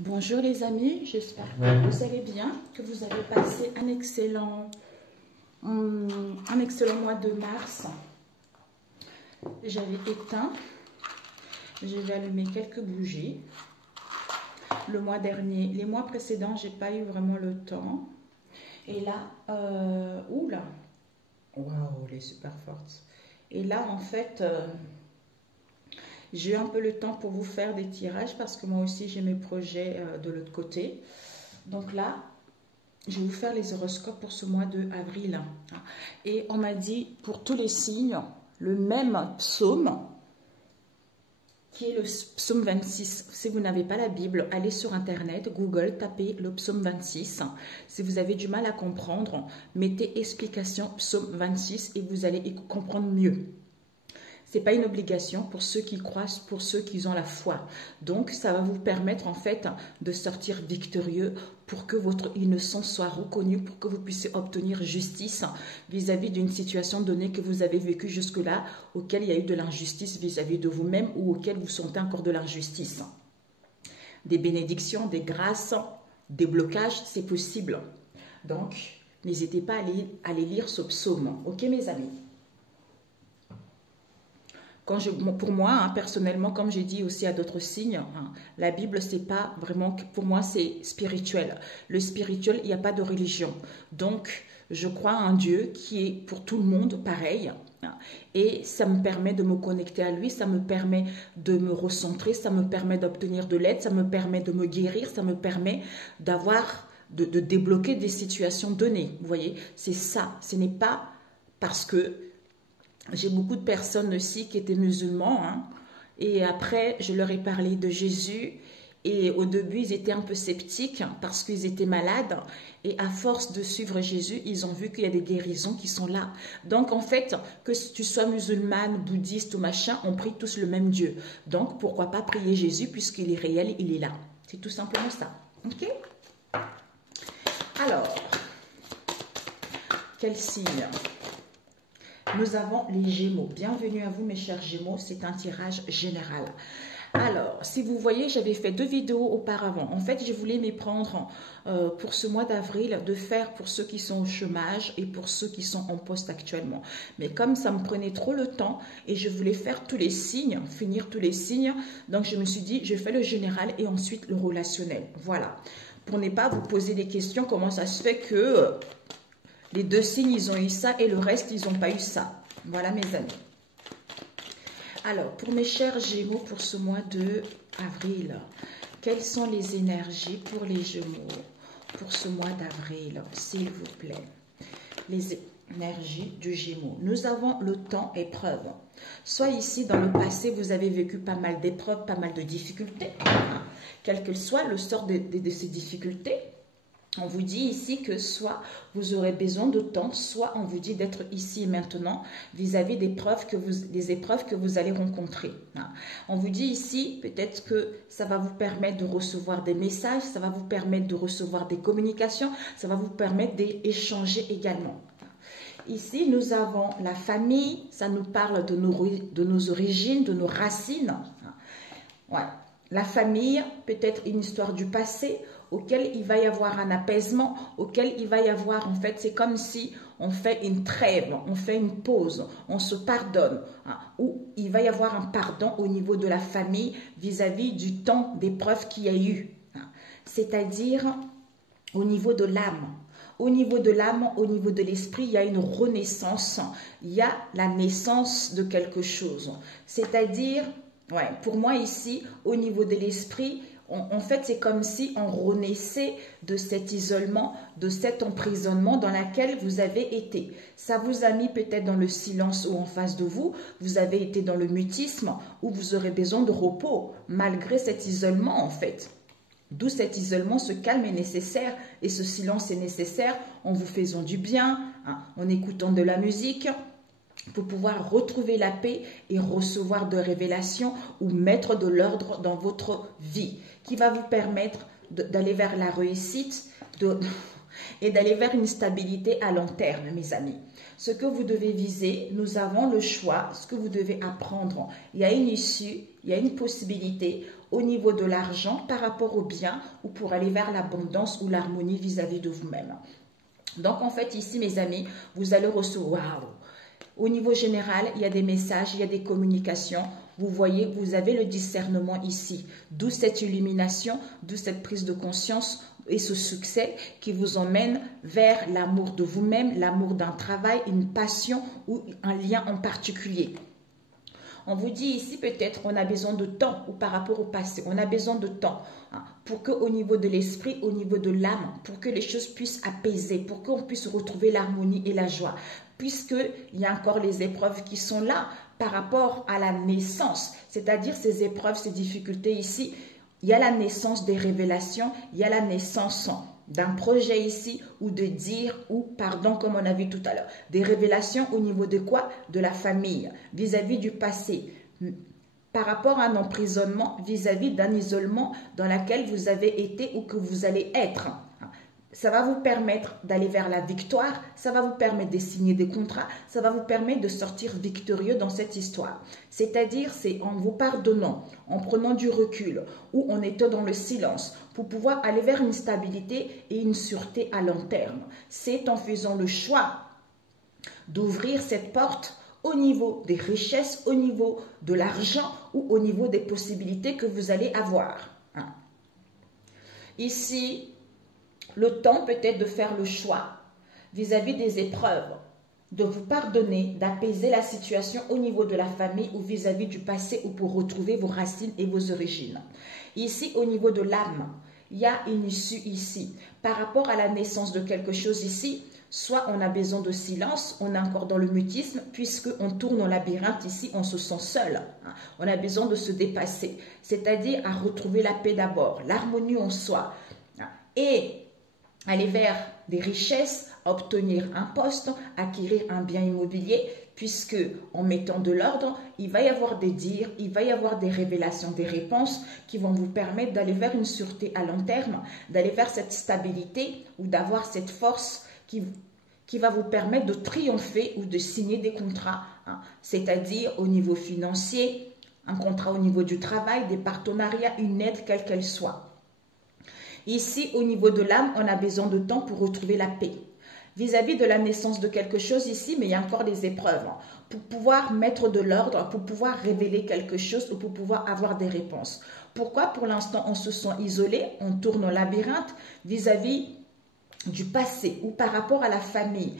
Bonjour les amis, j'espère que vous allez bien, que vous avez passé un excellent mois de mars. J'avais éteint, je vais allumer quelques bougies. Le mois dernier, les mois précédents, j'ai pas eu vraiment le temps. Et là, oula, waouh, elle est super forte. Et là, en fait, j'ai eu un peu le temps pour vous faire des tirages parce que moi aussi j'ai mes projets de l'autre côté. Donc là, je vais vous faire les horoscopes pour ce mois de avril. Et on m'a dit pour tous les signes, le même psaume qui est le psaume 26. Si vous n'avez pas la Bible, allez sur Internet, Google, tapez le psaume 26. Si vous avez du mal à comprendre, mettez explication psaume 26 et vous allez comprendre mieux. Ce n'est pas une obligation pour ceux qui croient, pour ceux qui ont la foi. Donc, ça va vous permettre en fait de sortir victorieux pour que votre innocence soit reconnue, pour que vous puissiez obtenir justice vis-à-vis d'une situation donnée que vous avez vécue jusque-là, auquel il y a eu de l'injustice vis-à-vis de vous-même ou auquel vous sentez encore de l'injustice. Des bénédictions, des grâces, des blocages, c'est possible. Donc, n'hésitez pas à aller lire ce psaume. Ok, mes amis? Pour moi, personnellement, comme j'ai dit aussi à d'autres signes, la Bible, c'est pas vraiment, pour moi, c'est spirituel. Le spirituel, il n'y a pas de religion. Donc, je crois en Dieu qui est pour tout le monde pareil. Et ça me permet de me connecter à lui, ça me permet de me recentrer, ça me permet d'obtenir de l'aide, ça me permet de me guérir, ça me permet de débloquer des situations données. Vous voyez, c'est ça. Ce n'est pas parce que j'ai beaucoup de personnes aussi qui étaient musulmans, et après je leur ai parlé de Jésus et au début ils étaient un peu sceptiques parce qu'ils étaient malades et à force de suivre Jésus, ils ont vu qu'il y a des guérisons qui sont là. Donc en fait, que tu sois musulmane, bouddhiste ou machin, on prie tous le même Dieu. Donc pourquoi pas prier Jésus puisqu'il est réel, il est là. C'est tout simplement ça. Ok? Alors, quel signe? Nous avons les Gémeaux. Bienvenue à vous mes chers Gémeaux, c'est un tirage général. Alors, si vous voyez, j'avais fait 2 vidéos auparavant. En fait, je voulais m'y prendre pour ce mois d'avril, de faire pour ceux qui sont au chômage et pour ceux qui sont en poste actuellement. Mais comme ça me prenait trop le temps et je voulais faire tous les signes, finir tous les signes, donc je me suis dit, je fais le général et ensuite le relationnel. Voilà. Pour ne pas vous poser des questions, comment ça se fait que les 2 signes, ils ont eu ça et le reste, ils n'ont pas eu ça. Voilà, mes amis. Alors, pour mes chers Gémeaux, pour ce mois de avril, quelles sont les énergies pour les Gémeaux pour ce mois d'avril, s'il vous plaît? Les énergies du Gémeaux. Nous avons le temps épreuve. Soit ici, dans le passé, vous avez vécu pas mal d'épreuves, pas mal de difficultés. Quel que soit le sort de ces difficultés, on vous dit ici que soit vous aurez besoin de temps, soit on vous dit d'être ici et maintenant vis-à-vis des épreuves que vous allez rencontrer. On vous dit ici peut-être que ça va vous permettre de recevoir des messages, ça va vous permettre de recevoir des communications, ça va vous permettre d'échanger également. Ici, nous avons la famille, ça nous parle de nos origines, de nos racines. Ouais. La famille, peut-être une histoire du passé, auquel il va y avoir un apaisement, auquel il va y avoir, en fait, c'est comme si on fait une trêve, on fait une pause, on se pardonne, ou il va y avoir un pardon au niveau de la famille vis-à-vis du temps d'épreuve qu'il y a eu, c'est-à-dire au niveau de l'âme. Au niveau de l'âme, au niveau de l'esprit, il y a une renaissance, il y a la naissance de quelque chose, c'est-à-dire, ouais, pour moi ici, au niveau de l'esprit, en fait, c'est comme si on renaissait de cet isolement, de cet emprisonnement dans lequel vous avez été. Ça vous a mis peut-être dans le silence ou en face de vous, vous avez été dans le mutisme où vous aurez besoin de repos, malgré cet isolement en fait. D'où cet isolement, ce calme est nécessaire et ce silence est nécessaire en vous faisant du bien, en écoutant de la musique, pour pouvoir retrouver la paix et recevoir de révélations ou mettre de l'ordre dans votre vie qui va vous permettre d'aller vers la réussite et d'aller vers une stabilité à long terme, mes amis. Ce que vous devez viser, nous avons le choix, ce que vous devez apprendre. Il y a une issue, il y a une possibilité au niveau de l'argent, par rapport au bien, ou pour aller vers l'abondance ou l'harmonie vis-à-vis de vous-même. Donc, en fait, ici, mes amis, vous allez recevoir, waouh! Au niveau général, il y a des messages, il y a des communications. Vous voyez, vous avez le discernement ici. D'où cette illumination, d'où cette prise de conscience et ce succès qui vous emmène vers l'amour de vous-même, l'amour d'un travail, une passion ou un lien en particulier. On vous dit ici peut-être on a besoin de temps ou par rapport au passé, on a besoin de temps pour qu'au niveau de l'esprit, au niveau de l'âme, pour que les choses puissent apaiser, pour qu'on puisse retrouver l'harmonie et la joie. Puisqu'il y a encore les épreuves qui sont là par rapport à la naissance, c'est-à-dire ces épreuves, ces difficultés ici, il y a la naissance des révélations, il y a la naissance d'un projet ici, ou de dire, ou pardon, comme on a vu tout à l'heure, des révélations au niveau de quoi? De la famille, vis-à-vis du passé, par rapport à un emprisonnement, vis-à-vis d'un isolement dans lequel vous avez été ou que vous allez être. Ça va vous permettre d'aller vers la victoire, ça va vous permettre de signer des contrats, ça va vous permettre de sortir victorieux dans cette histoire. C'est-à-dire, c'est en vous pardonnant, en prenant du recul ou en étant dans le silence pour pouvoir aller vers une stabilité et une sûreté à long terme. C'est en faisant le choix d'ouvrir cette porte au niveau des richesses, au niveau de l'argent ou au niveau des possibilités que vous allez avoir. Ici, le temps peut-être de faire le choix vis-à-vis des épreuves, de vous pardonner, d'apaiser la situation au niveau de la famille ou vis-à-vis du passé ou pour retrouver vos racines et vos origines. Ici, au niveau de l'âme, il y a une issue ici. Par rapport à la naissance de quelque chose ici, soit on a besoin de silence, on est encore dans le mutisme, puisqu'on tourne en labyrinthe ici, on se sent seul. On a besoin de se dépasser, c'est-à-dire à retrouver la paix d'abord, l'harmonie en soi. Et aller vers des richesses, obtenir un poste, acquérir un bien immobilier, puisque en mettant de l'ordre, il va y avoir des dires, il va y avoir des révélations, des réponses qui vont vous permettre d'aller vers une sûreté à long terme, d'aller vers cette stabilité ou d'avoir cette force qui va vous permettre de triompher ou de signer des contrats, c'est-à-dire au niveau financier, un contrat au niveau du travail, des partenariats, une aide quelle qu'elle soit. Ici, au niveau de l'âme, on a besoin de temps pour retrouver la paix. Vis-à-vis de la naissance de quelque chose ici, mais il y a encore des épreuves. Pour pouvoir mettre de l'ordre, pour pouvoir révéler quelque chose ou pour pouvoir avoir des réponses. Pourquoi pour l'instant on se sent isolé, on tourne au labyrinthe vis-à-vis du passé ou par rapport à la famille.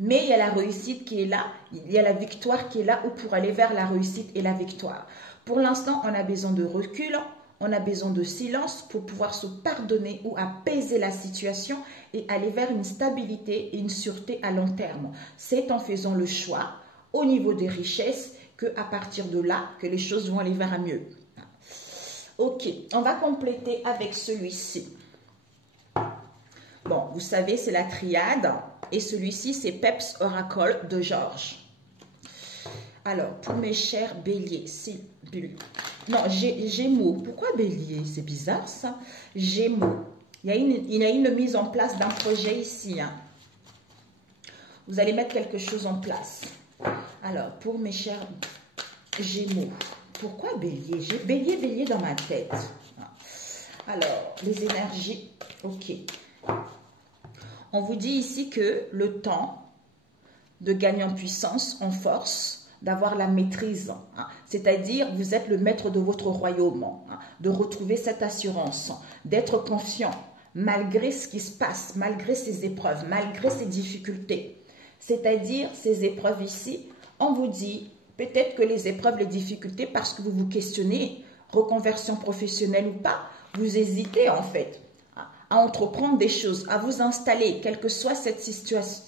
Mais il y a la réussite qui est là, il y a la victoire qui est là ou pour aller vers la réussite et la victoire. Pour l'instant, on a besoin de recul. On a besoin de silence pour pouvoir se pardonner ou apaiser la situation et aller vers une stabilité et une sûreté à long terme. C'est en faisant le choix au niveau des richesses qu'à partir de là, que les choses vont aller vers un mieux. Ok, on va compléter avec celui-ci. Bon, vous savez, c'est la triade et celui-ci, c'est Peps Oracle de Georges. Alors, pour mes chers béliers, c'est non, Gémeaux. Pourquoi bélier? C'est bizarre ça. Gémeaux. Il y a une mise en place d'un projet ici. Vous allez mettre quelque chose en place. Alors, pour mes chers Gémeaux. Pourquoi bélier? J'ai bélier dans ma tête. Alors, les énergies. Ok. On vous dit ici que le temps de gagner en puissance, en force, d'avoir la maîtrise, c'est-à-dire vous êtes le maître de votre royaume, de retrouver cette assurance, d'être confiant malgré ce qui se passe, malgré ces épreuves, malgré ces difficultés. C'est-à-dire ces épreuves ici, on vous dit peut-être que les épreuves, les difficultés, parce que vous vous questionnez, reconversion professionnelle ou pas, vous hésitez en fait à entreprendre des choses, à vous installer, quelle que soit cette situation,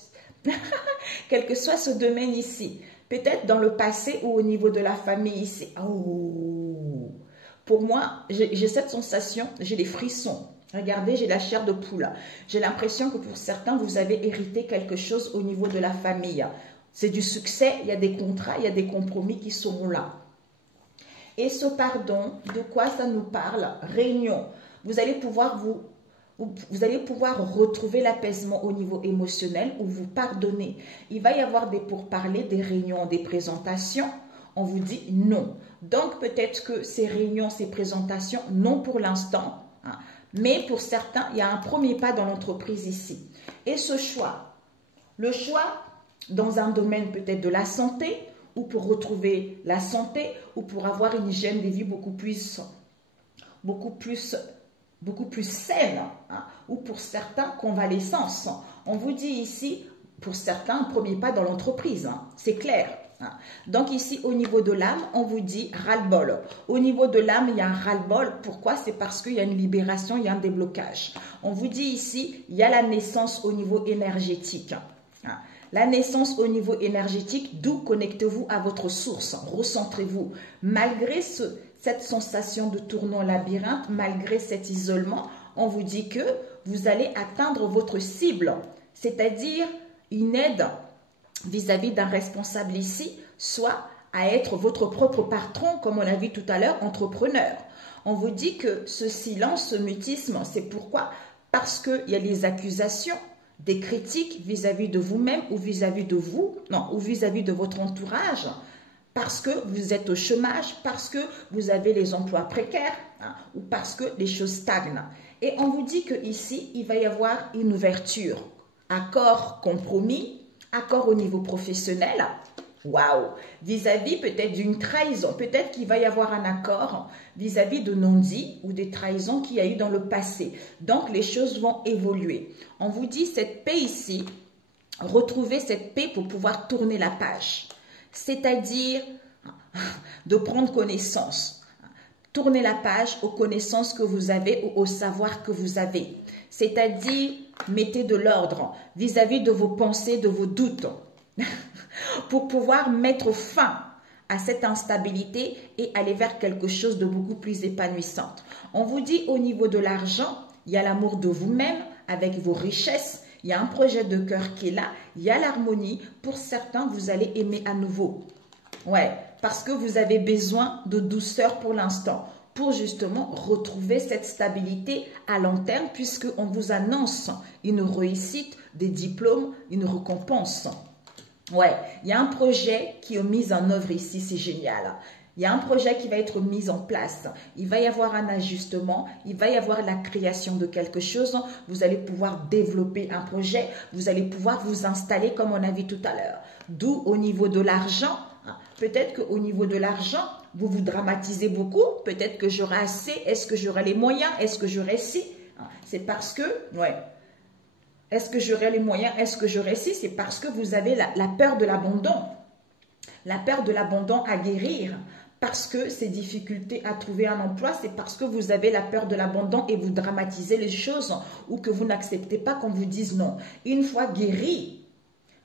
quel que soit ce domaine ici. Peut-être dans le passé ou au niveau de la famille ici. Oh. Pour moi, j'ai cette sensation, j'ai des frissons. Regardez, j'ai la chair de poule. J'ai l'impression que pour certains, vous avez hérité quelque chose au niveau de la famille. C'est du succès, il y a des contrats, il y a des compromis qui seront là. Et ce pardon, de quoi ça nous parle? Réunion. Vous allez pouvoir retrouver l'apaisement au niveau émotionnel ou vous pardonner. Il va y avoir des pourparlers, des réunions, des présentations On vous dit non. Donc, peut-être que ces réunions, ces présentations, non pour l'instant. Hein, mais pour certains, il y a un premier pas dans l'entreprise ici. Et ce choix, le choix dans un domaine peut-être de la santé, ou pour retrouver la santé, ou pour avoir une hygiène de vie beaucoup plus saine, hein, ou pour certains, convalescence. On vous dit ici, pour certains, un premier pas dans l'entreprise, hein, c'est clair. Hein. Donc ici, au niveau de l'âme, on vous dit ras-le-bol. Au niveau de l'âme, il y a un ras-le-bol. Pourquoi? C'est parce qu'il y a une libération, il y a un déblocage. On vous dit ici, il y a la naissance au niveau énergétique. Hein. La naissance au niveau énergétique, d'où connectez-vous à votre source, recentrez-vous. Malgré cette sensation de tournant labyrinthe, malgré cet isolement, on vous dit que vous allez atteindre votre cible, c'est-à-dire une aide vis-à-vis d'un responsable ici, soit à être votre propre patron, comme on l'a vu tout à l'heure, entrepreneur. On vous dit que ce silence, ce mutisme, c'est pourquoi? Parce qu'il y a les accusations, des critiques vis-à-vis de vous-même ou vis-à-vis de vous, non, ou vis-à-vis de votre entourage, parce que vous êtes au chômage, parce que vous avez les emplois précaires, hein, ou parce que les choses stagnent. Et on vous dit qu'ici, il va y avoir une ouverture, accord, compromis, accord au niveau professionnel, waouh, vis-à-vis peut-être d'une trahison, peut-être qu'il va y avoir un accord vis-à-vis de non-dits ou des trahisons qu'il y a eu dans le passé. Donc, les choses vont évoluer. On vous dit cette paix ici, retrouvez cette paix pour pouvoir tourner la page. C'est-à-dire de prendre connaissance. Tournez la page aux connaissances que vous avez ou au savoir que vous avez. C'est-à-dire, mettez de l'ordre vis-à-vis de vos pensées, de vos doutes, pour pouvoir mettre fin à cette instabilité et aller vers quelque chose de beaucoup plus épanouissant. On vous dit au niveau de l'argent, il y a l'amour de vous-même avec vos richesses, il y a un projet de cœur qui est là, il y a l'harmonie. Pour certains, vous allez aimer à nouveau. Ouais, parce que vous avez besoin de douceur pour l'instant, pour justement retrouver cette stabilité à long terme, puisqu'on vous annonce une réussite, des diplômes, une récompense. Ouais, il y a un projet qui est mis en œuvre ici, c'est génial. Il y a un projet qui va être mis en place. Il va y avoir un ajustement. Il va y avoir la création de quelque chose. Vous allez pouvoir développer un projet. Vous allez pouvoir vous installer comme on a vu tout à l'heure. D'où au niveau de l'argent, peut-être qu'au niveau de l'argent, vous vous dramatisez beaucoup. Peut-être que j'aurai assez. Est-ce que j'aurai les moyens? Est-ce que j'aurai ci? C'est parce que, ouais. Est-ce que j'aurai les moyens? Est-ce que j'aurai ci? C'est parce que vous avez la peur de l'abandon. La peur de l'abandon à guérir. Parce que ces difficultés à trouver un emploi, c'est parce que vous avez la peur de l'abandon et vous dramatisez les choses ou que vous n'acceptez pas qu'on vous dise non. Une fois guéri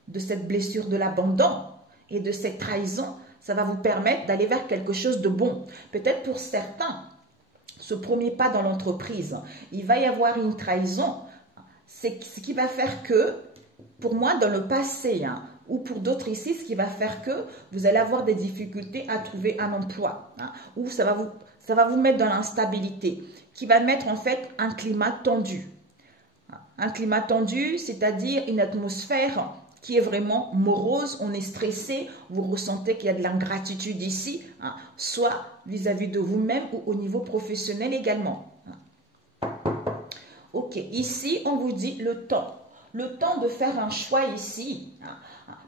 de cette blessure de l'abandon et de cette trahison, ça va vous permettre d'aller vers quelque chose de bon. Peut-être pour certains, ce premier pas dans l'entreprise, il va y avoir une trahison. C'est ce qui va faire que, pour moi, dans le passé, ou pour d'autres ici, ce qui va faire que vous allez avoir des difficultés à trouver un emploi, ou ça va vous mettre dans l'instabilité, qui va mettre en fait un climat tendu. Un climat tendu, c'est-à-dire une atmosphère qui est vraiment morose, on est stressé, vous ressentez qu'il y a de l'ingratitude ici, soit vis-à-vis de vous-même ou au niveau professionnel également. Ok, ici, on vous dit le temps. Le temps de faire un choix ici,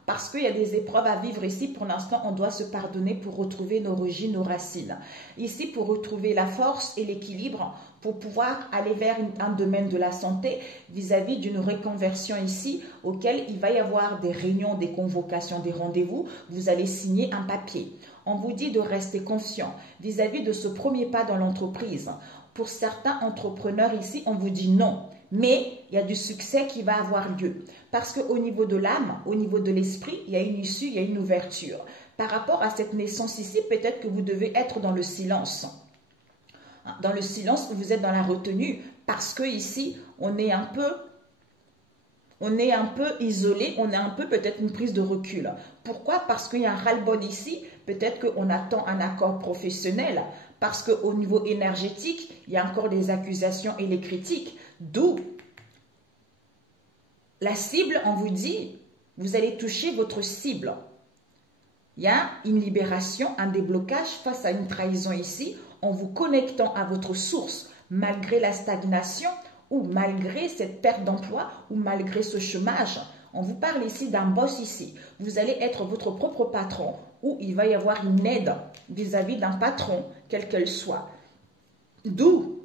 parce qu'il y a des épreuves à vivre ici. Pour l'instant, on doit se pardonner pour retrouver nos origines, nos racines. Ici, pour retrouver la force et l'équilibre, pour pouvoir aller vers un domaine de la santé vis-à-vis d'une reconversion ici, auquel il va y avoir des réunions, des convocations, des rendez-vous. Vous allez signer un papier. On vous dit de rester confiant vis-à-vis de ce premier pas dans l'entreprise. Pour certains entrepreneurs ici, on vous dit non. Mais il y a du succès qui va avoir lieu. Parce qu'au niveau de l'âme, au niveau de l'esprit, il y a une issue, il y a une ouverture. Par rapport à cette naissance ici, peut-être que vous devez être dans le silence. Dans le silence, vous êtes dans la retenue. Parce que ici, on est un peu isolé, on a un peu peut-être une prise de recul. Pourquoi? Parce qu'il y a un ras-le-bol ici. Peut-être qu'on attend un accord professionnel. Parce qu'au niveau énergétique, il y a encore des accusations et les critiques. D'où la cible, on vous dit, vous allez toucher votre cible. Il y a une libération, un déblocage face à une trahison ici, en vous connectant à votre source, malgré la stagnation ou malgré cette perte d'emploi ou malgré ce chômage. On vous parle ici d'un boss ici. Vous allez être votre propre patron ou il va y avoir une aide vis-à-vis d'un patron, quel qu'elle soit. D'où,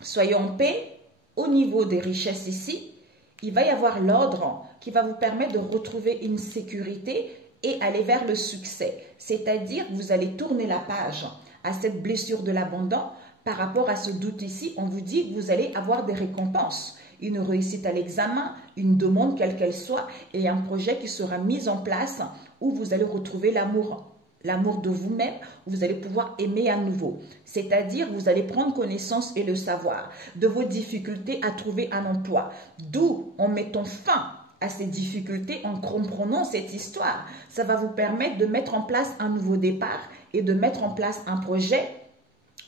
soyez en paix, au niveau des richesses ici, il va y avoir l'ordre qui va vous permettre de retrouver une sécurité et aller vers le succès. C'est-à-dire, vous allez tourner la page à cette blessure de l'abandon. Par rapport à ce doute ici, on vous dit que vous allez avoir des récompenses. Une réussite à l'examen, une demande quelle qu'elle soit, et un projet qui sera mis en place où vous allez retrouver l'amour de vous-même, vous allez pouvoir aimer à nouveau. C'est-à-dire, vous allez prendre connaissance et le savoir de vos difficultés à trouver un emploi. D'où, en mettant fin à ces difficultés, en comprenant cette histoire, ça va vous permettre de mettre en place un nouveau départ et de mettre en place un projet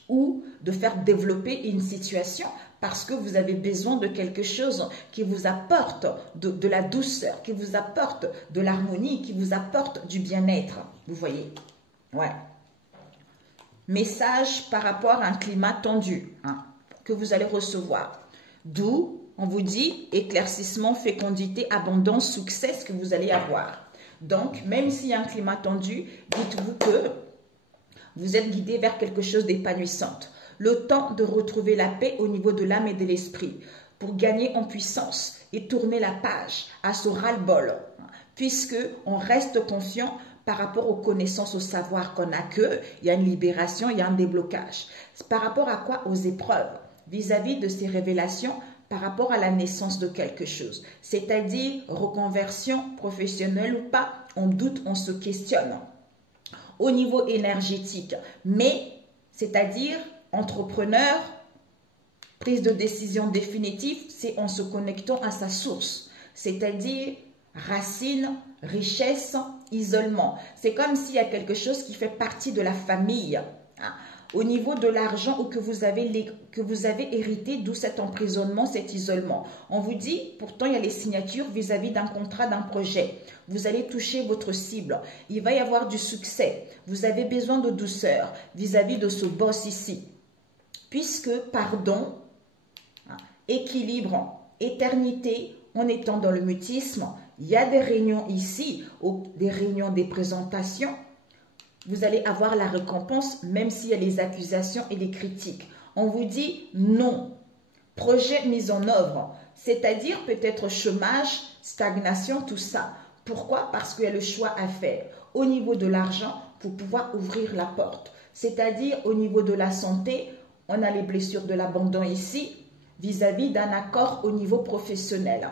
ou de faire développer une situation parce que vous avez besoin de quelque chose qui vous apporte de la douceur, qui vous apporte de l'harmonie, qui vous apporte du bien-être. Vous voyez? Ouais. Message par rapport à un climat tendu que vous allez recevoir. D'où, on vous dit, éclaircissement, fécondité, abondance, succès, ce que vous allez avoir. Donc, même s'il y a un climat tendu, dites-vous que vous êtes guidé vers quelque chose d'épanouissant. Le temps de retrouver la paix au niveau de l'âme et de l'esprit pour gagner en puissance et tourner la page à ce ras-le-bol, puisque on reste confiant par rapport aux connaissances, au savoir qu'on a que, il y a une libération, il y a un déblocage. Par rapport à quoi? Aux épreuves, vis-à-vis de ces révélations, par rapport à la naissance de quelque chose. C'est-à-dire reconversion professionnelle ou pas, on doute, on se questionne. Au niveau énergétique, mais c'est-à-dire entrepreneur, prise de décision définitive, c'est en se connectant à sa source, c'est-à-dire racine, richesse, isolement. C'est comme s'il y a quelque chose qui fait partie de la famille. Au niveau de l'argent ou que vous avez hérité, d'où cet emprisonnement, cet isolement. On vous dit, pourtant il y a les signatures vis-à-vis d'un contrat, d'un projet. Vous allez toucher votre cible. Il va y avoir du succès. Vous avez besoin de douceur vis-à-vis de ce boss ici. Puisque, pardon, équilibre, éternité, en étant dans le mutisme, il y a des réunions ici, ou des réunions, des présentations. Vous allez avoir la récompense, même s'il y a les accusations et les critiques. On vous dit non. Projet mis en œuvre, c'est-à-dire peut-être chômage, stagnation, tout ça. Pourquoi? Parce qu'il y a le choix à faire. Au niveau de l'argent, pour pouvoir ouvrir la porte. C'est-à-dire au niveau de la santé, on a les blessures de l'abandon ici, vis-à-vis d'un accord au niveau professionnel.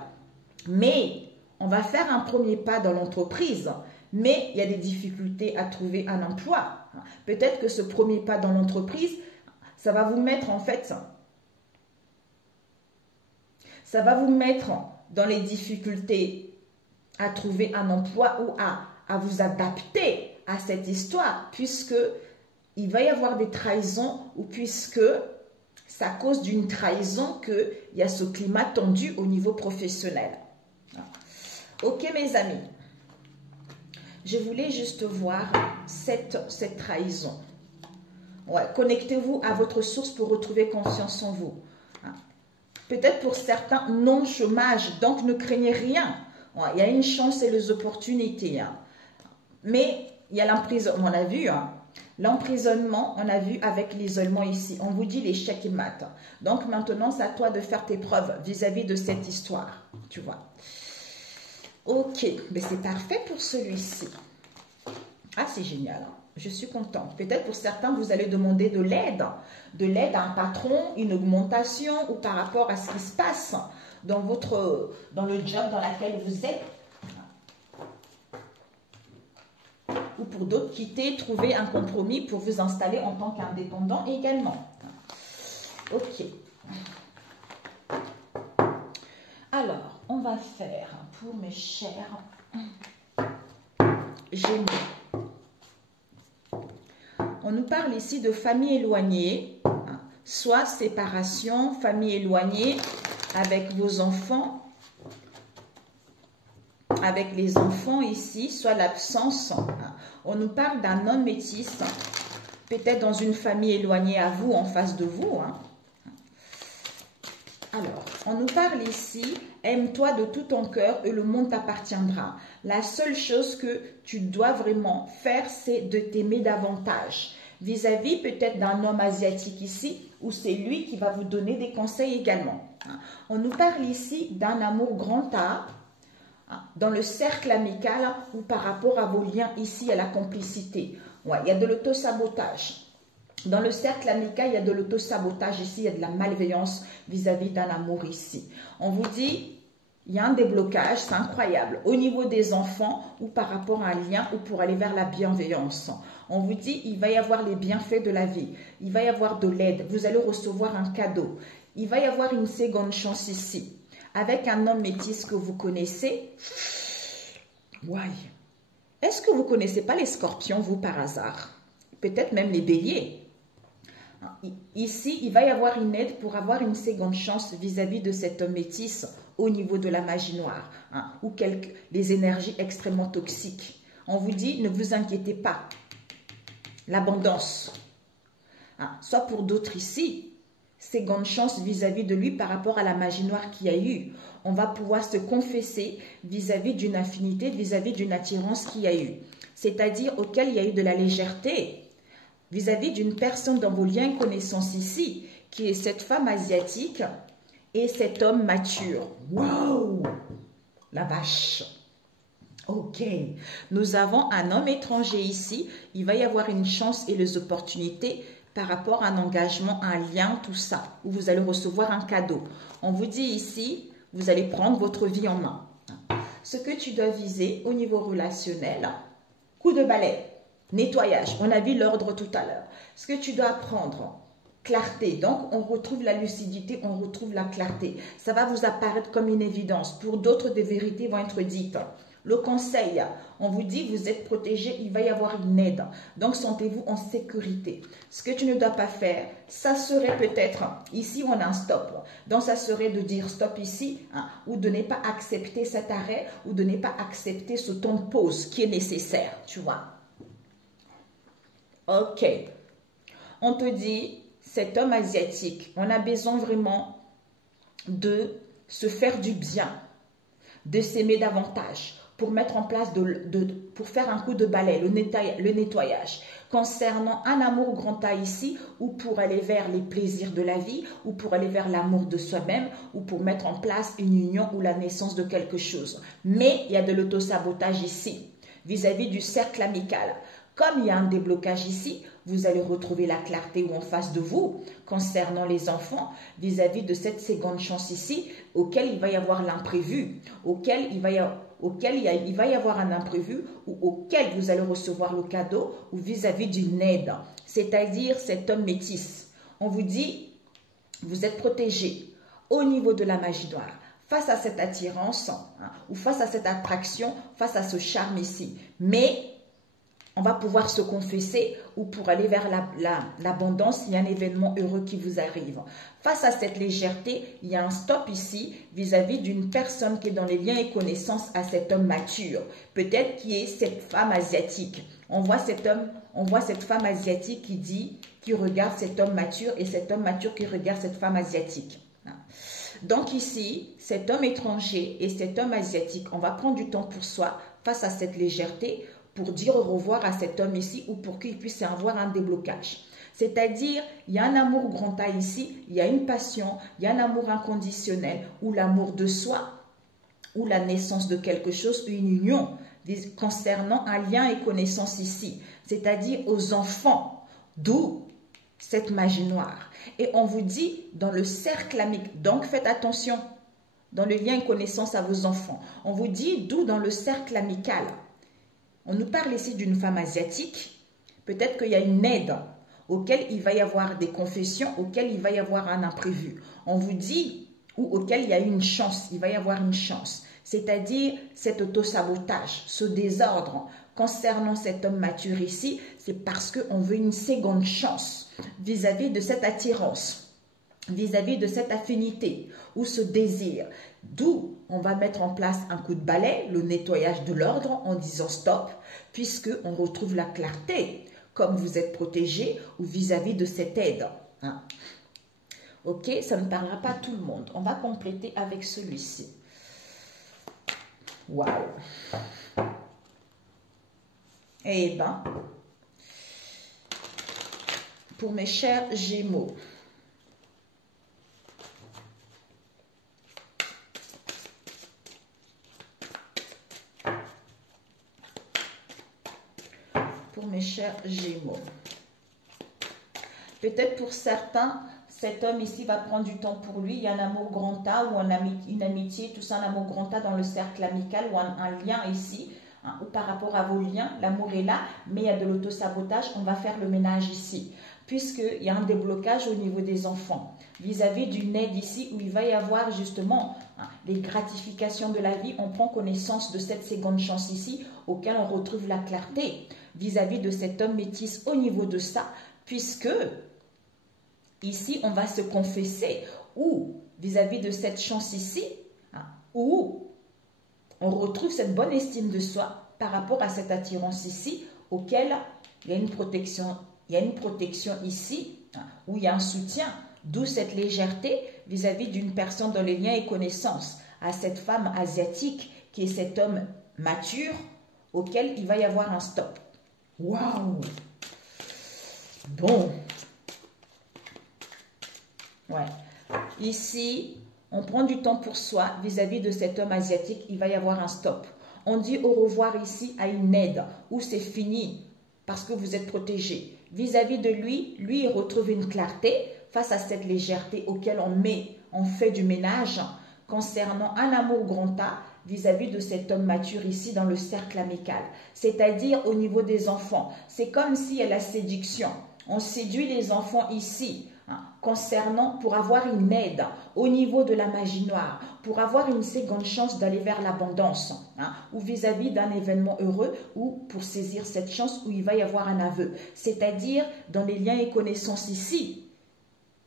Mais on va faire un premier pas dans l'entreprise, mais il y a des difficultés à trouver un emploi. Peut-être que ce premier pas dans l'entreprise, ça va vous mettre en fait, ça va vous mettre dans les difficultés à trouver un emploi ou à vous adapter à cette histoire, puisque il va y avoir des trahisons ou puisque c'est à cause d'une trahison qu'il y a ce climat tendu au niveau professionnel. Ok mes amis, je voulais juste voir cette trahison. Ouais, connectez-vous à votre source pour retrouver confiance en vous. Peut-être pour certains, non chômage, donc ne craignez rien. Ouais, il y a une chance et les opportunités. Mais il y a l'emprisonnement, on a vu. L'emprisonnement, on a vu avec l'isolement ici. On vous dit l'échec et mat. Donc maintenant, c'est à toi de faire tes preuves vis-à-vis de cette histoire. Tu vois. Ok, mais c'est parfait pour celui-ci. Ah, c'est génial. Je suis contente. Peut-être pour certains, vous allez demander de l'aide à un patron, une augmentation ou par rapport à ce qui se passe dans le job dans lequel vous êtes. Ou pour d'autres, quitter, trouver un compromis pour vous installer en tant qu'indépendant également. Ok. Alors, on va faire pour mes chers Gémeaux. On nous parle ici de famille éloignée, soit séparation, famille éloignée avec vos enfants, avec les enfants ici, soit l'absence. On nous parle d'un homme métis, peut-être dans une famille éloignée à vous, en face de vous. Alors, on nous parle ici, aime-toi de tout ton cœur et le monde t'appartiendra. La seule chose que tu dois vraiment faire, c'est de t'aimer davantage. Vis-à-vis peut-être d'un homme asiatique ici, où c'est lui qui va vous donner des conseils également. On nous parle ici d'un amour grand A, dans le cercle amical ou par rapport à vos liens ici, à la complicité. Ouais, il y a de l'autosabotage. Dans le cercle amical, il y a de l'autosabotage ici, il y a de la malveillance vis-à-vis d'un amour ici. On vous dit, il y a un déblocage, c'est incroyable, au niveau des enfants ou par rapport à un lien ou pour aller vers la bienveillance. On vous dit, il va y avoir les bienfaits de la vie, il va y avoir de l'aide, vous allez recevoir un cadeau. Il va y avoir une seconde chance ici, avec un homme métis que vous connaissez. Ouais. Est-ce que vous ne connaissez pas les scorpions, vous, par hasard? Peut-être même les béliers. Ici, il va y avoir une aide pour avoir une seconde chance vis-à-vis de cet homme métis au niveau de la magie noire, ou les énergies extrêmement toxiques. On vous dit, ne vous inquiétez pas. L'abondance. Soit pour d'autres ici, seconde chance vis-à-vis de lui par rapport à la magie noire qu'il y a eu. On va pouvoir se confesser vis-à-vis d'une affinité, vis-à-vis d'une attirance qu'il y a eu. C'est-à-dire auquel il y a eu de la légèreté. Vis-à-vis d'une personne dans vos liens de connaissance ici, qui est cette femme asiatique et cet homme mature. Waouh! La vache! Ok, nous avons un homme étranger ici. Il va y avoir une chance et les opportunités par rapport à un engagement, un lien, tout ça, où vous allez recevoir un cadeau. On vous dit ici, vous allez prendre votre vie en main. Ce que tu dois viser au niveau relationnel, coup de balai, nettoyage. On a vu l'ordre tout à l'heure. Ce que tu dois apprendre, clarté. Donc, on retrouve la lucidité, on retrouve la clarté. Ça va vous apparaître comme une évidence. Pour d'autres, des vérités vont être dites. Le conseil, on vous dit, vous êtes protégé, il va y avoir une aide. Donc, sentez-vous en sécurité. Ce que tu ne dois pas faire, ça serait peut-être, ici, on a un stop. Donc, ça serait de dire stop ici, ou de ne pas accepter cet arrêt, ou de ne pas accepter ce temps de pause qui est nécessaire, tu vois. Ok. On te dit, cet homme asiatique, on a besoin vraiment de se faire du bien, de s'aimer davantage, pour mettre en place, pour faire un coup de balai, le nettoyage, concernant un amour grand A ici, ou pour aller vers les plaisirs de la vie, ou pour aller vers l'amour de soi-même, ou pour mettre en place une union ou la naissance de quelque chose. Mais il y a de l'autosabotage ici, vis-à-vis du cercle amical. Comme il y a un déblocage ici, vous allez retrouver la clarté ou en face de vous concernant les enfants vis-à-vis de cette seconde chance ici, auquel il va y avoir l'imprévu, auquel il va y avoir un imprévu ou auquel vous allez recevoir le cadeau ou vis-à-vis d'une aide, c'est-à-dire cet homme métis. On vous dit, vous êtes protégé au niveau de la magie noire. Face à cette attirance ou face à cette attraction, face à ce charme ici. Mais on va pouvoir se confesser ou pour aller vers l'abondance, il y a un événement heureux qui vous arrive. Face à cette légèreté, il y a un stop ici vis-à-vis d'une personne qui est dans les liens et connaissances à cet homme mature. Peut-être qui est cette femme asiatique. On voit cet homme, on voit cette femme asiatique qui regarde cet homme mature et cet homme mature qui regarde cette femme asiatique. Donc ici, cet homme étranger et cet homme asiatique, on va prendre du temps pour soi face à cette légèreté, pour dire au revoir à cet homme ici ou pour qu'il puisse y avoir un déblocage. C'est-à-dire, il y a un amour grand A ici, il y a une passion, il y a un amour inconditionnel ou l'amour de soi ou la naissance de quelque chose, une union concernant un lien et connaissance ici. C'est-à-dire aux enfants, d'où cette magie noire. Et on vous dit dans le cercle amical, donc faites attention dans le lien et connaissance à vos enfants. On vous dit d'où dans le cercle amical. On nous parle ici d'une femme asiatique. Peut-être qu'il y a une aide auquel il va y avoir des confessions, auquel il va y avoir un imprévu. On vous dit, ou auquel il y a une chance, il va y avoir une chance. C'est-à-dire cet autosabotage, ce désordre concernant cet homme mature ici, c'est parce qu'on veut une seconde chance vis-à-vis de cette attirance. vis-à-vis de cette affinité ou ce désir. D'où on va mettre en place un coup de balai, le nettoyage de l'ordre en disant stop, puisque on retrouve la clarté, comme vous êtes protégé ou vis-à-vis de cette aide. Hein. Ok, ça ne parlera pas à tout le monde. On va compléter avec celui-ci. Waouh! Eh bien, pour mes chers Gémeaux, peut-être pour certains, cet homme ici va prendre du temps pour lui. Il y a un amour grand A ou une amitié, tout ça, un amour grand A dans le cercle amical ou un lien ici. Hein, ou par rapport à vos liens, l'amour est là, mais il y a de l'autosabotage. On va faire le ménage ici, puisqu'il y a un déblocage au niveau des enfants. Vis-à-vis d'une aide ici où il va y avoir justement les gratifications de la vie. On prend connaissance de cette seconde chance ici, auquel on retrouve la clarté vis-à-vis de cet homme métis au niveau de ça, puisque ici, on va se confesser, ou vis-à-vis de cette chance ici, où on retrouve cette bonne estime de soi par rapport à cette attirance ici, auquel il y a une protection, ici, où il y a un soutien, d'où cette légèreté vis-à-vis d'une personne dans les liens et connaissances, à cette femme asiatique qui est cet homme mature, auquel il va y avoir un stop. Waouh! Bon. Ouais. Ici, on prend du temps pour soi vis-à-vis de cet homme asiatique. Il va y avoir un stop. On dit au revoir ici à une aide où c'est fini parce que vous êtes protégé. Vis-à-vis de lui, il retrouve une clarté face à cette légèreté auquel on fait du ménage concernant un amour grand A vis-à-vis de cet homme mature ici dans le cercle amical. C'est-à-dire au niveau des enfants. C'est comme s'il y a la séduction. On séduit les enfants ici, concernant pour avoir une aide au niveau de la magie noire, pour avoir une seconde chance d'aller vers l'abondance, ou vis-à-vis d'un événement heureux, ou pour saisir cette chance où il va y avoir un aveu. C'est-à-dire dans les liens et connaissances ici.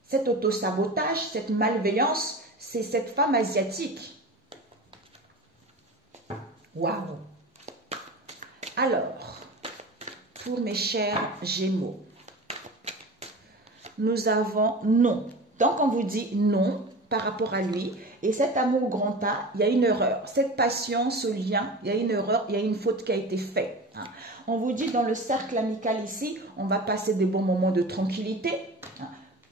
Cet autosabotage, cette malveillance, c'est cette femme asiatique. Waouh! Alors, pour mes chers Gémeaux, nous avons non. Donc, on vous dit non par rapport à lui. Et cet amour grand A, il y a une erreur. Cette passion, ce lien, il y a une erreur, il y a une faute qui a été faite. On vous dit dans le cercle amical ici, on va passer des bons moments de tranquillité.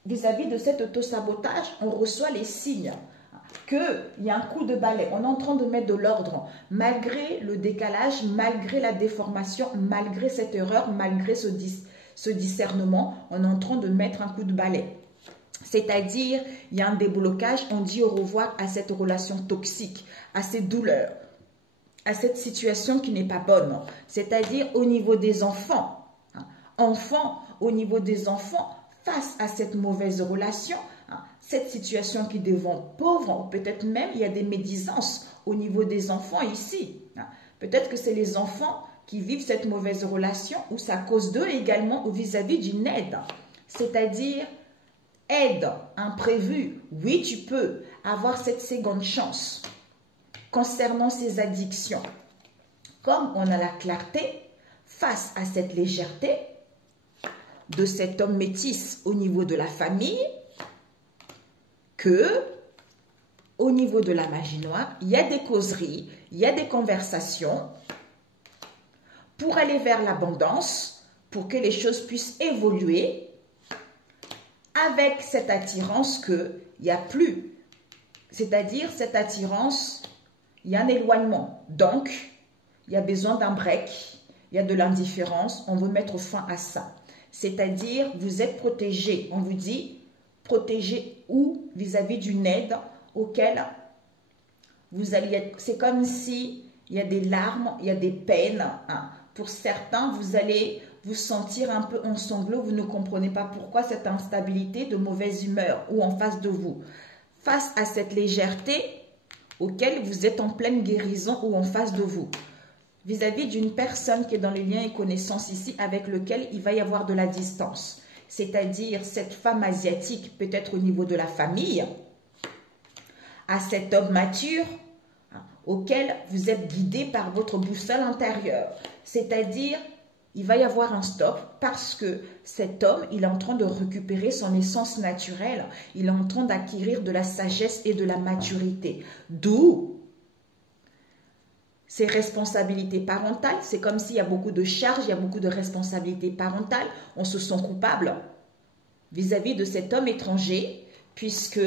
Vis-à-vis de cet autosabotage, on reçoit les signes qu'il y a un coup de balai. On est en train de mettre de l'ordre. Malgré le décalage, malgré la déformation, malgré cette erreur, malgré ce discernement, on est en train de mettre un coup de balai. C'est-à-dire, il y a un déblocage, on dit au revoir à cette relation toxique, à cette douleur, à cette situation qui n'est pas bonne. C'est-à-dire au niveau des enfants. Au niveau des enfants, face à cette mauvaise relation, cette situation qui devient pauvre, peut-être même il y a des médisances au niveau des enfants ici. Peut-être que c'est les enfants qui vivent cette mauvaise relation ou c'est à cause d'eux également ou vis-à-vis d'une aide. C'est-à-dire, aide imprévue. Oui, tu peux avoir cette seconde chance concernant ces addictions. Comme on a la clarté face à cette légèreté de cet homme métis au niveau de la famille, que au niveau de la magie noire, il y a des causeries, il y a des conversations pour aller vers l'abondance, pour que les choses puissent évoluer avec cette attirance qu'il n'y a plus. C'est-à-dire, cette attirance, il y a un éloignement. Donc, il y a besoin d'un break, il y a de l'indifférence, on veut mettre fin à ça. C'est-à-dire, vous êtes protégé. On vous dit, protégé ou vis-à-vis d'une aide auquel vous allez être. C'est comme si il y a des larmes, il y a des peines. Pour certains, vous allez vous sentir un peu en sanglots. Vous ne comprenez pas pourquoi cette instabilité de mauvaise humeur ou en face de vous. Face à cette légèreté auquel vous êtes en pleine guérison ou en face de vous. Vis-à-vis d'une personne qui est dans les liens et connaissances ici avec lequel il va y avoir de la distance. c'est-à-dire cette femme asiatique, peut-être au niveau de la famille, à cet homme mature, auquel vous êtes guidé par votre boussole intérieure. C'est-à-dire, il va y avoir un stop parce que cet homme, il est en train de récupérer son essence naturelle. Il est en train d'acquérir de la sagesse et de la maturité. D'où ses responsabilités parentales. C'est comme s'il y a beaucoup de charges, il y a beaucoup de responsabilités parentales. On se sent coupable vis-à-vis de cet homme étranger, puisque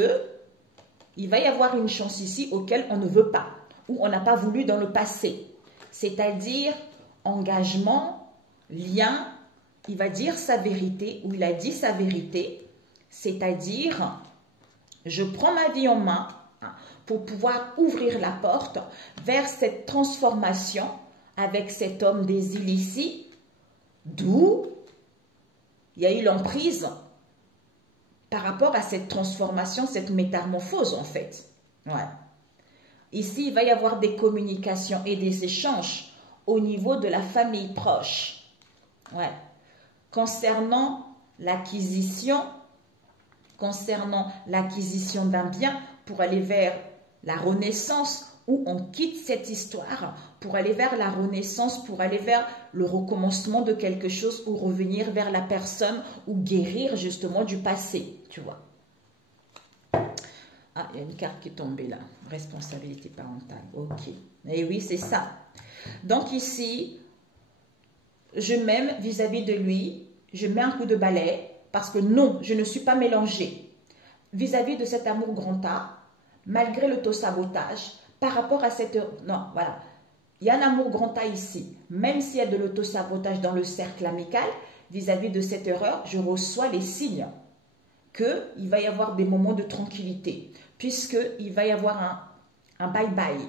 il va y avoir une chance ici auquel on ne veut pas, ou on n'a pas voulu dans le passé. C'est-à-dire engagement, lien, il va dire sa vérité, ou il a dit sa vérité, c'est-à-dire je prends ma vie en main pour pouvoir ouvrir la porte vers cette transformation avec cet homme des îles ici, d'où il y a eu l'emprise par rapport à cette transformation, cette métamorphose en fait. Ouais. Ici, il va y avoir des communications et des échanges au niveau de la famille proche. Ouais. Concernant l'acquisition d'un bien pour aller vers la renaissance, où on quitte cette histoire pour aller vers la renaissance, pour aller vers le recommencement de quelque chose ou revenir vers la personne ou guérir justement du passé, tu vois. Ah, il y a une carte qui est tombée là. Responsabilité parentale. Ok. Et oui, c'est ça. Donc ici, je m'aime vis-à-vis de lui. Je mets un coup de balai parce que non, je ne suis pas mélangée. Vis-à-vis de cet amour grand A, malgré l'autosabotage, par rapport à cette... Non, voilà. Il y a un amour grand A ici. Même s'il y a de l'autosabotage dans le cercle amical, vis-à-vis de cette erreur, je reçois les signes qu'il va y avoir des moments de tranquillité, puisqu'il va y avoir un bye-bye,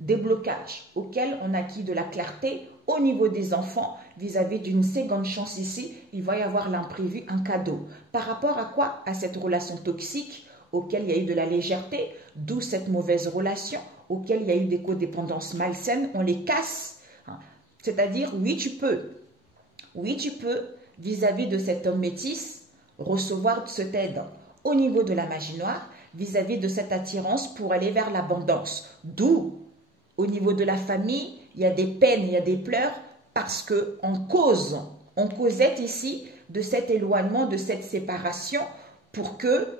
des blocages auxquels on acquis de la clarté au niveau des enfants vis-à-vis d'une seconde chance ici. Il va y avoir l'imprévu, un cadeau. Par rapport à quoi? À cette relation toxique auquel il y a eu de la légèreté, d'où cette mauvaise relation auquel il y a eu des codépendances malsaines, on les casse. C'est-à-dire, oui, tu peux vis-à-vis de cet homme métis, recevoir cette aide au niveau de la magie noire, vis-à-vis de cette attirance pour aller vers l'abondance. D'où, au niveau de la famille, il y a des peines, il y a des pleurs, parce qu'on causait ici de cet éloignement, de cette séparation, pour que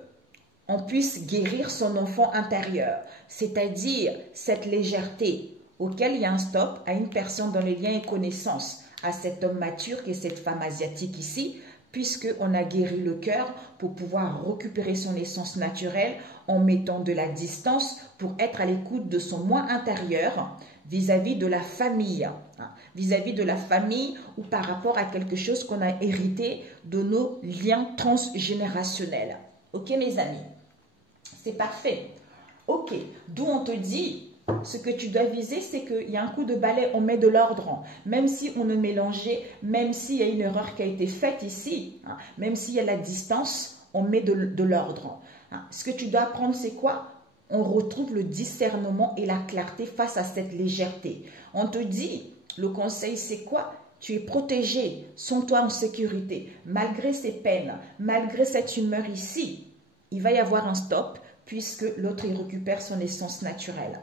on puisse guérir son enfant intérieur. C'est-à-dire cette légèreté auquel il y a un stop à une personne dans les liens et connaissances, à cet homme mature qui est cette femme asiatique ici, puisqu'on a guéri le cœur pour pouvoir récupérer son essence naturelle en mettant de la distance pour être à l'écoute de son moi intérieur vis-à-vis de la famille. Vis-à-vis de la famille ou par rapport à quelque chose qu'on a hérité de nos liens transgénérationnels. Ok mes amis? C'est parfait. Ok, d'où on te dit... Ce que tu dois viser, c'est qu'il y a un coup de balai, on met de l'ordre. Même si on a mélangé, même s'il y a une erreur qui a été faite ici, même s'il y a la distance, on met de l'ordre. Ce que tu dois apprendre, c'est quoi? On retrouve le discernement et la clarté face à cette légèreté. On te dit, le conseil, c'est quoi? Tu es protégé, sens-toi en sécurité. Malgré ces peines, malgré cette humeur ici, il va y avoir un stop puisque l'autre, il récupère son essence naturelle.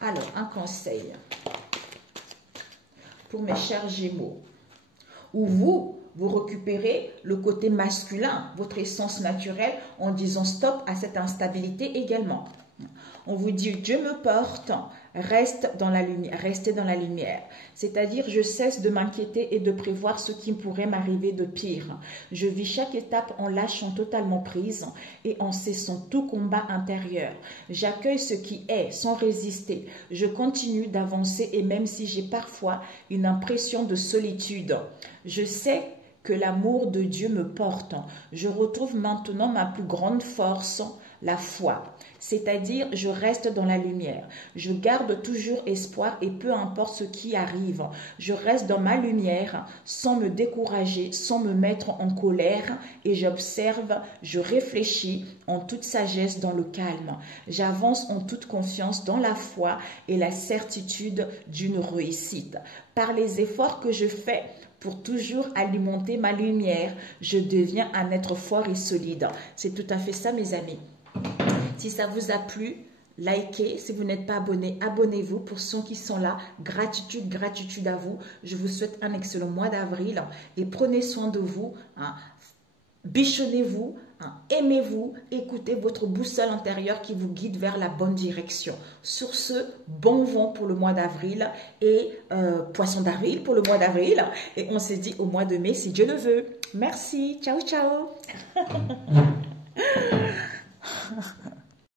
Alors, un conseil pour mes chers Gémeaux, où vous récupérez le côté masculin, votre essence naturelle, en disant stop à cette instabilité également. On vous dit, Dieu me porte, reste dans la lumière, restez dans la lumière. C'est-à-dire, je cesse de m'inquiéter et de prévoir ce qui pourrait m'arriver de pire. Je vis chaque étape en lâchant totalement prise et en cessant tout combat intérieur. J'accueille ce qui est sans résister. Je continue d'avancer et même si j'ai parfois une impression de solitude, je sais que l'amour de Dieu me porte. Je retrouve maintenant ma plus grande force, la foi. C'est-à-dire, je reste dans la lumière. Je garde toujours espoir et peu importe ce qui arrive. Je reste dans ma lumière sans me décourager, sans me mettre en colère et j'observe, je réfléchis en toute sagesse dans le calme. J'avance en toute confiance dans la foi et la certitude d'une réussite. Par les efforts que je fais pour toujours alimenter ma lumière. Je deviens un être fort et solide. C'est tout à fait ça, mes amis. Si ça vous a plu, likez. Si vous n'êtes pas abonné, abonnez-vous. Pour ceux qui sont là, gratitude, gratitude à vous. Je vous souhaite un excellent mois d'avril et prenez soin de vous. Hein. Bichonnez-vous, hein, aimez-vous, écoutez votre boussole intérieure qui vous guide vers la bonne direction. Sur ce, bon vent pour le mois d'avril et poisson d'avril pour le mois d'avril. Et on se dit au mois de mai si Dieu le veut. Merci, ciao ciao.